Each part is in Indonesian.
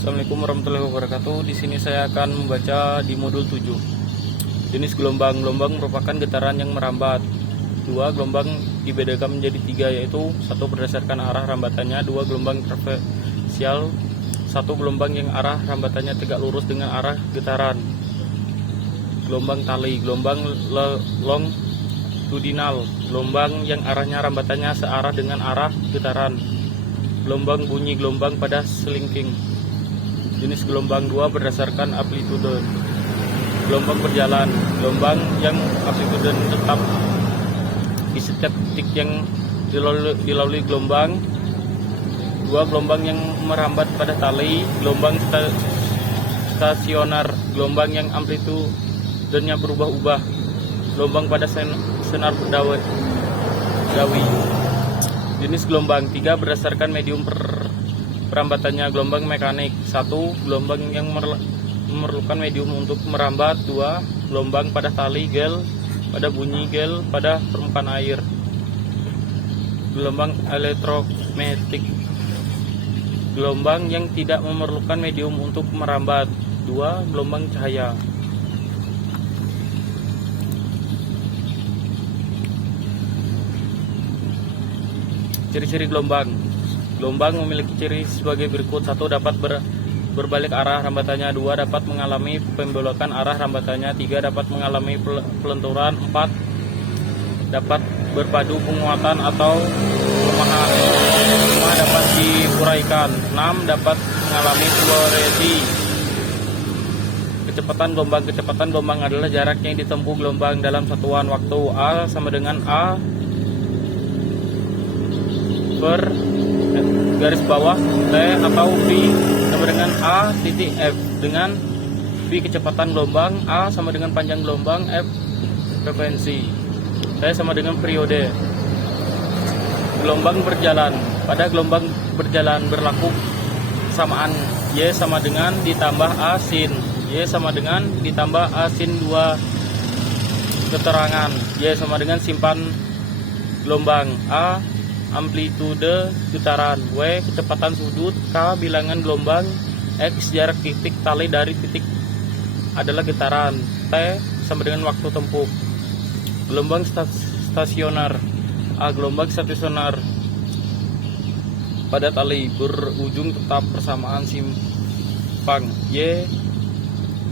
Assalamualaikum warahmatullahi wabarakatuh. Di sini saya akan membaca di modul 7. Jenis gelombang. Gelombang merupakan getaran yang merambat. Dua gelombang dibedakan menjadi tiga, yaitu satu berdasarkan arah rambatannya, dua gelombang traversial, satu gelombang yang arah rambatannya tegak lurus dengan arah getaran. Gelombang tali. Gelombang longitudinal, gelombang yang arahnya rambatannya searah dengan arah getaran. Gelombang bunyi, gelombang pada selingking. Jenis gelombang. Dua berdasarkan amplitude. Gelombang berjalan, gelombang yang amplitude tetap di setiap titik yang dilalui gelombang. Dua gelombang yang merambat pada tali. Gelombang stasioner, gelombang yang amplitudenya berubah-ubah. Gelombang pada senar dawi. Jenis gelombang. Tiga berdasarkan medium perambatannya. Gelombang mekanik. Satu gelombang yang memerlukan medium untuk merambat. Dua gelombang pada tali, gel pada bunyi, gel pada permukaan air. Gelombang elektromagnetik. Gelombang yang tidak memerlukan medium untuk merambat. Dua gelombang cahaya. Ciri-ciri gelombang. Gelombang memiliki ciri sebagai berikut. Satu, dapat berbalik arah rambatannya. Dua, dapat mengalami pembelokan arah rambatannya. Tiga, dapat mengalami pelenturan. Empat, dapat berpadu penguatan atau pelemahan. Lima, dapat diuraikan. Enam, dapat mengalami fluoresi. Kecepatan gelombang. Kecepatan gelombang adalah jarak yang ditempuh gelombang dalam satuan waktu. A sama dengan A per garis bawah T atau V sama dengan A titik F, dengan V kecepatan gelombang, A sama dengan panjang gelombang, F frekuensi, T sama dengan periode. Gelombang berjalan. Pada gelombang berjalan berlaku kesamaan Y sama dengan ditambah A sin. Y sama dengan ditambah A sin 2 keterangan. Y sama dengan simpan gelombang. A amplitude getaran, W kecepatan sudut, K bilangan gelombang, X jarak titik tali dari titik adalah getaran, T sama dengan waktu tempuh. Gelombang stasioner. A gelombang stasioner pada tali berujung tetap persamaan simpang. Y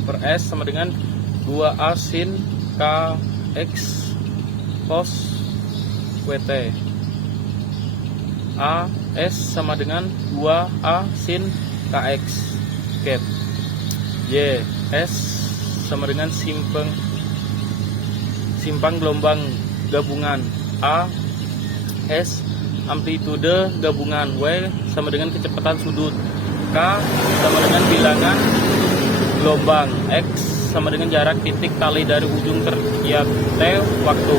per S sama dengan 2A sin K X cos WT. A S sama dengan 2A sin KX gap. Y S sama dengan simpang gelombang gabungan. A S amplitude gabungan. W sama dengan kecepatan sudut. K sama dengan bilangan gelombang. X sama dengan jarak titik tali dari ujung terkiat. T waktu.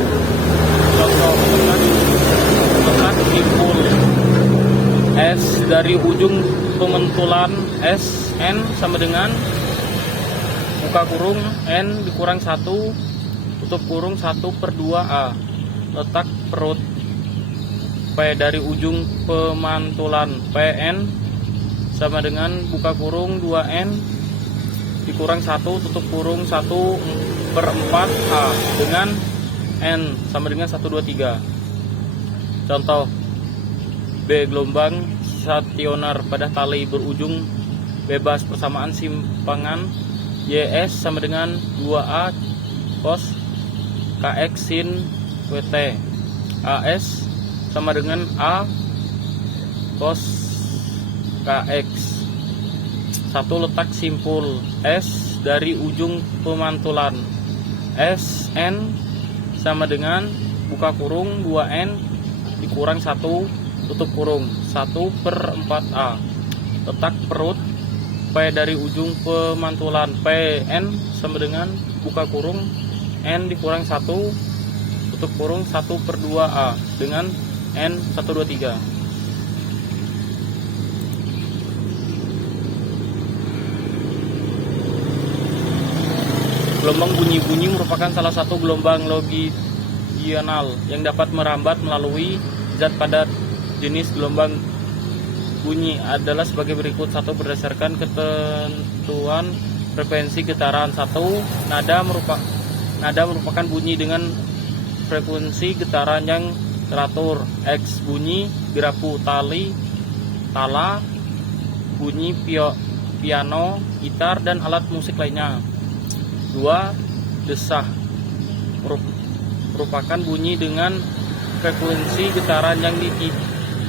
Contoh letak simpul S dari ujung pementulan S N sama dengan buka kurung N dikurang 1 tutup kurung 1/2A. Letak perut P dari ujung pemantulan PN sama dengan buka kurung 2N dikurang 1 tutup kurung 1/4A dengan N sama dengan 1, 2, 3. Contoh B gelombang stasioner pada tali berujung bebas persamaan simpangan. YS sama dengan 2A cos KX sin WT. AS sama dengan A cos KX. Satu letak simpul S dari ujung pemantulan. SN sama dengan buka kurung 2N dikurang 1 tutup kurung 1/4A. Letak perut P dari ujung pemantulan PN sama dengan buka kurung N dikurang 1 tutup kurung 1/2A dengan N 1, 2, 3. Gelombang bunyi-bunyi merupakan salah satu gelombang longitudinal yang dapat merambat melalui zat padat. Jenis gelombang bunyi adalah sebagai berikut. 1. Berdasarkan ketentuan frekuensi getaran. 1. Nada merupakan bunyi dengan frekuensi getaran yang teratur. X. Bunyi gerapu, tala, bunyi piano, gitar, dan alat musik lainnya. 2. Desah merupakan bunyi dengan frekuensi getaran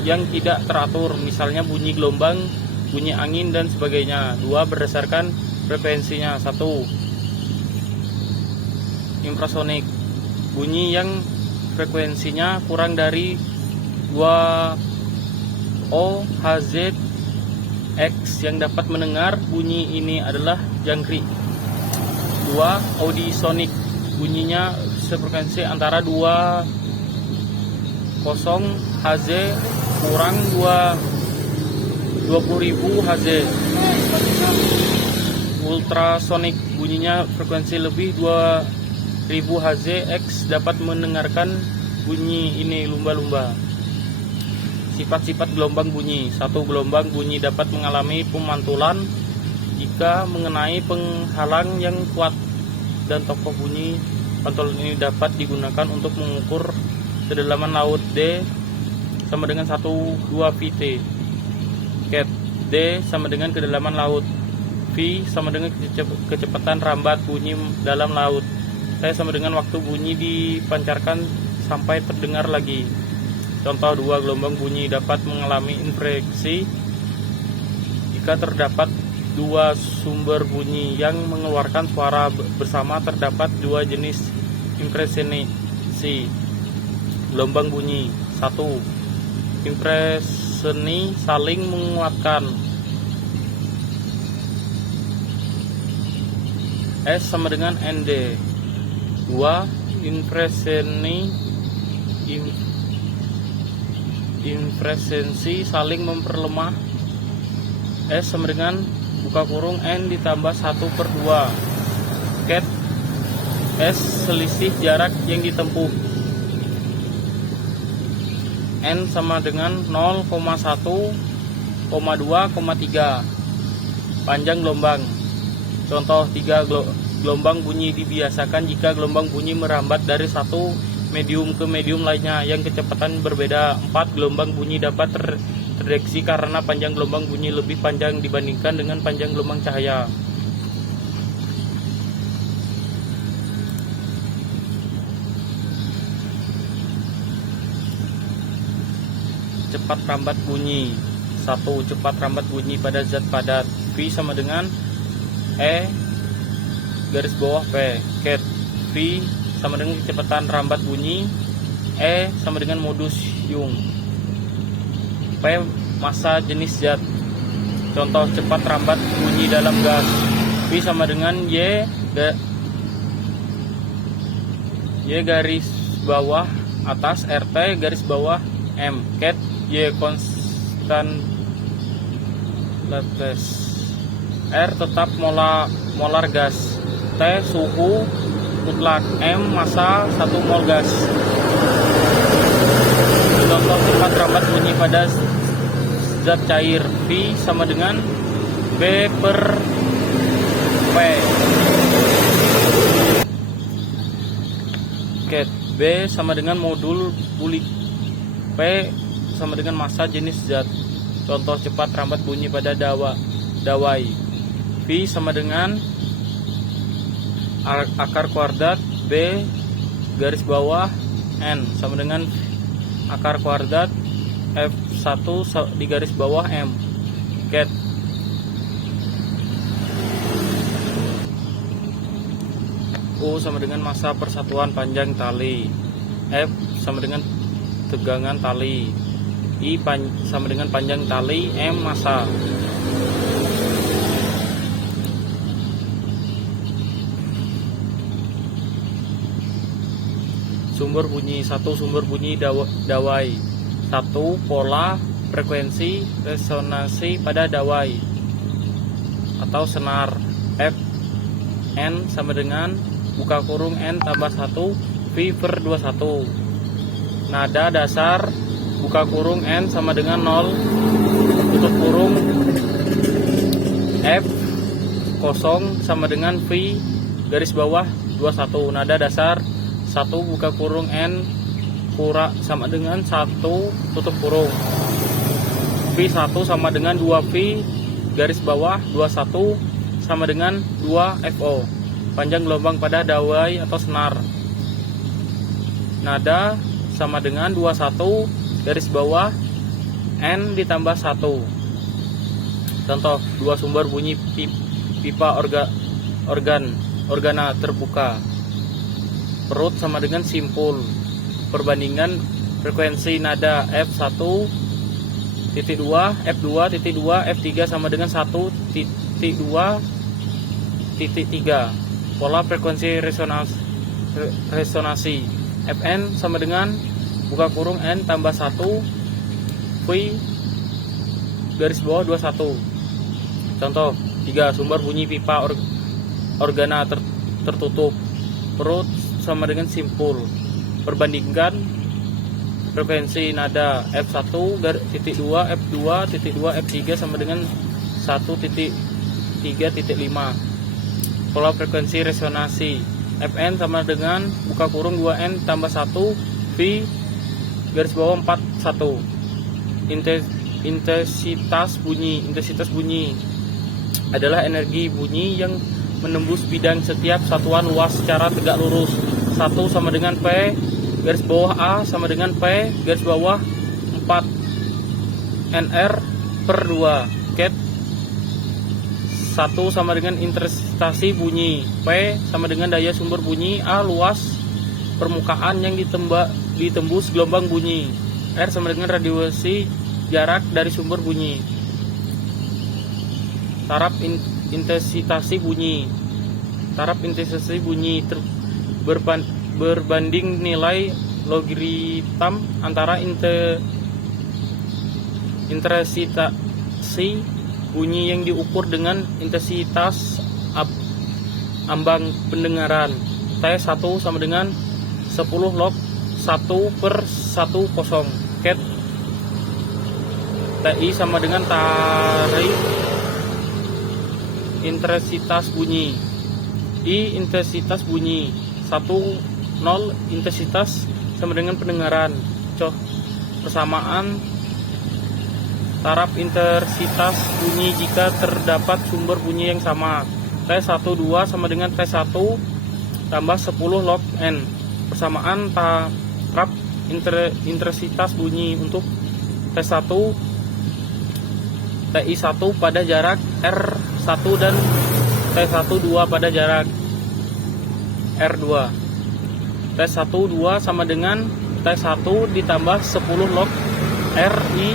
yang tidak teratur, misalnya bunyi gelombang, bunyi angin, dan sebagainya. 2. Berdasarkan frekuensinya. 1. Infrasonik, bunyi yang frekuensinya kurang dari 2 OHz. X. Yang dapat mendengar bunyi ini adalah jangkrik. 2. Audisonik, bunyinya sefrekuensi antara 20 Hz kurang 20.000 Hz. Ultrasonik, bunyinya frekuensi lebih 2000 Hz. X dapat mendengarkan bunyi ini lumba-lumba. Sifat-sifat gelombang bunyi. 1. Gelombang bunyi dapat mengalami pemantulan jika mengenai penghalang yang kuat, dan tokoh bunyi pantulan ini dapat digunakan untuk mengukur kedalaman laut. D sama dengan 1/2 VT. Ket. D sama dengan kedalaman laut. V sama dengan kecepatan rambat bunyi dalam laut. T sama dengan waktu bunyi dipancarkan sampai terdengar lagi. Contoh 2. Gelombang bunyi dapat mengalami infraksi jika terdapat 2 sumber bunyi yang mengeluarkan suara bersama. Terdapat 2 jenis impresensi gelombang bunyi. 1. Impreseni saling menguatkan. S sama dengan ND. 2. Impresensi saling memperlemah. S sama dengan buka kurung N ditambah 1/2. Ket. S selisih jarak yang ditempuh. N sama dengan 0,1, 2,3. Panjang gelombang. Contoh 3. Gelombang bunyi dibiasakan jika gelombang bunyi merambat dari satu medium ke medium lainnya yang kecepatan berbeda. 4. Gelombang bunyi dapat terdeteksi karena panjang gelombang bunyi lebih panjang dibandingkan dengan panjang gelombang cahaya. Cepat rambat bunyi. 1. Cepat rambat bunyi pada zat padat. V sama dengan E garis bawah P. Ket. V sama dengan kecepatan rambat bunyi. E sama dengan modus Young. P massa jenis zat. Contoh cepat rambat bunyi dalam gas. V sama dengan Y garis bawah atas RT garis bawah M. Ket. Y konstan lates. R tetap molar gas. T suhu mutlak. M massa 1 mol gas. Contoh cepat rambat bunyi pada zat cair. V sama dengan B/P. Ket. B sama dengan modul bulik. P sama dengan massa jenis zat. Contoh cepat rambat bunyi pada dawai. V sama dengan akar kuadrat B garis bawah N sama dengan akar kuadrat F1 di garis bawah M. Ket. U sama dengan massa persatuan panjang tali. F sama dengan tegangan tali. I sama dengan panjang tali. M massa. Sumber bunyi. 1. Sumber bunyi dawai. 1. Pola frekuensi resonansi pada dawai atau senar. F N sama dengan buka kurung N tambah 1 V/21. Nada dasar buka kurung N sama dengan 0 tutup F 0 sama dengan V garis bawah 21. Nada dasar 1 buka kurung N kurang sama dengan 1 tutup kurung. V1 sama dengan 2V garis bawah 21 sama dengan 2 FO. Panjang gelombang pada dawai atau senar. Nada sama dengan 21 garis bawah N ditambah 1. Contoh, dua sumber bunyi pipa organa terbuka. Perut sama dengan simpul. Perbandingan frekuensi nada F1 titik 2, F2 titik 2, F3 sama dengan 1 titik 2 titik 3. Pola frekuensi resonansi Fn sama dengan buka kurung N tambah 1 V garis bawah 21. Contoh 3, sumber bunyi pipa organa tertutup. Perut sama dengan simpul. Perbandingkan frekuensi nada F1 titik 2, F2 titik 2, F3 sama dengan 1.3.5. Pola frekuensi resonansi Fn sama dengan buka kurung 2N tambah 1 V garis bawah 41. Intensitas bunyi adalah energi bunyi yang menembus bidang setiap satuan luas secara tegak lurus. 1 sama dengan P garis bawah A sama dengan P garis bawah 4 NR per 2. Ket 1 sama dengan intensitas bunyi. P sama dengan daya sumber bunyi. A luas permukaan yang ditembus gelombang bunyi. R sama dengan radiasi jarak dari sumber bunyi. Taraf intensitas bunyi. Taraf intensitas bunyi berbanding nilai logaritma antara intensitas bunyi yang diukur dengan intensitas ambang pendengaran. T1 sama dengan 10 log 1 per 10. Ket TI sama dengan tarif intensitas bunyi. I intensitas bunyi. 1 0 intensitas sama dengan pendengaran. Persamaan taraf intensitas bunyi jika terdapat sumber bunyi yang sama. T12 sama dengan T1 tambah 10 log N. Persamaan taraf intensitas bunyi untuk T1 TI1 pada jarak R1 dan T12 pada jarak R2. T12 sama dengan T1 ditambah 10 log RI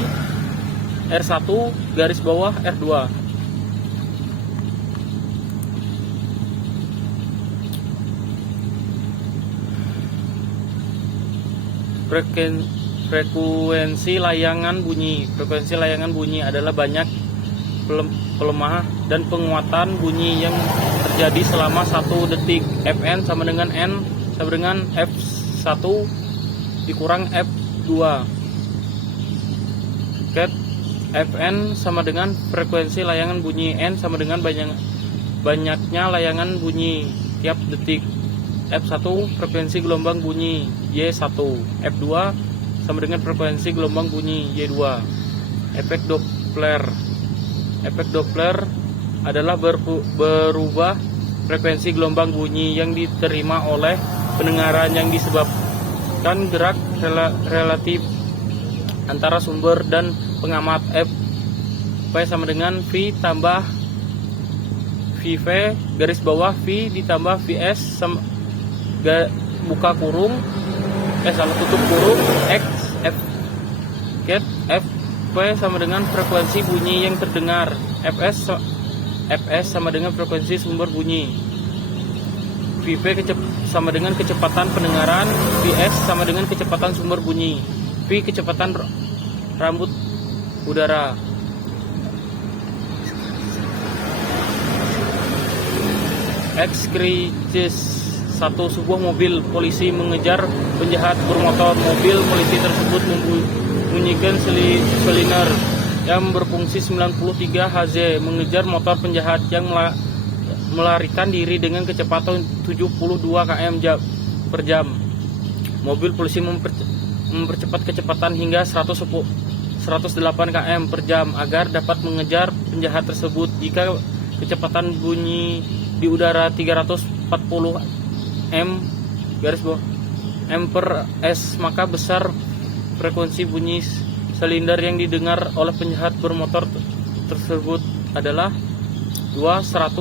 R1 garis bawah R2. Frekuensi layangan bunyi. Frekuensi layangan bunyi adalah banyak pelemah dan penguatan bunyi yang terjadi selama 1 detik. Fn sama dengan N sama dengan F1 dikurang F2. Ket Fn sama dengan frekuensi layangan bunyi. N sama dengan banyaknya layangan bunyi tiap detik. F1 frekuensi gelombang bunyi Y1. F2 sama dengan frekuensi gelombang bunyi Y2. Efek Doppler. Efek Doppler adalah berubah frekuensi gelombang bunyi yang diterima oleh pendengaran yang disebabkan gerak relatif antara sumber dan pengamat. F P sama dengan V tambah VV garis bawah V ditambah VS buka kurung tutup kurung X F get F P sama dengan frekuensi bunyi yang terdengar. Fs sama dengan frekuensi sumber bunyi. VV sama dengan kecepatan pendengaran. Vs sama dengan kecepatan sumber bunyi. V kecepatan rambut udara. X kritis. 1. Sebuah mobil polisi mengejar penjahat bermotor. Mobil polisi tersebut membunyikan sirine yang berfungsi 93 Hz mengejar motor penjahat yang melarikan diri dengan kecepatan 72 km per jam. Mobil polisi mempercepat kecepatan hingga 108 km per jam agar dapat mengejar penjahat tersebut. Jika kecepatan bunyi di udara 340 m per s, maka besar frekuensi bunyi silinder yang didengar oleh penjahat bermotor tersebut adalah 200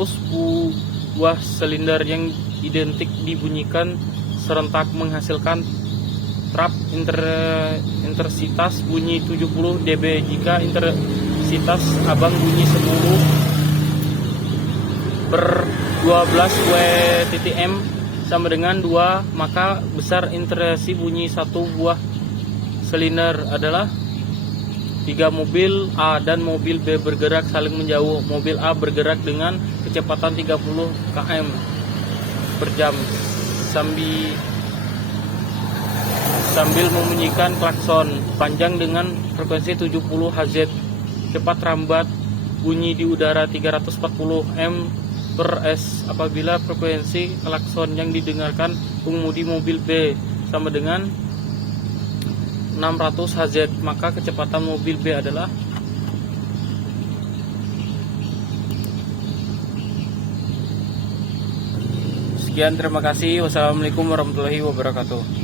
buah silinder yang identik dibunyikan serentak menghasilkan trap intensitas bunyi 70 dB. Jika intensitas abang bunyi 10 per 12 W/m sama dengan 2, maka besar intensitas bunyi satu buah silinder adalah 3. Mobil A dan mobil B bergerak saling menjauh. Mobil A bergerak dengan kecepatan 30 km per jam sambil membunyikan klakson panjang dengan frekuensi 70 Hz. Cepat rambat bunyi di udara 340 m per s. Apabila frekuensi klakson yang didengarkan pengemudi mobil B sama dengan 600 Hz, maka kecepatan mobil B adalah sekian. Terima kasih. Wassalamualaikum warahmatullahi wabarakatuh.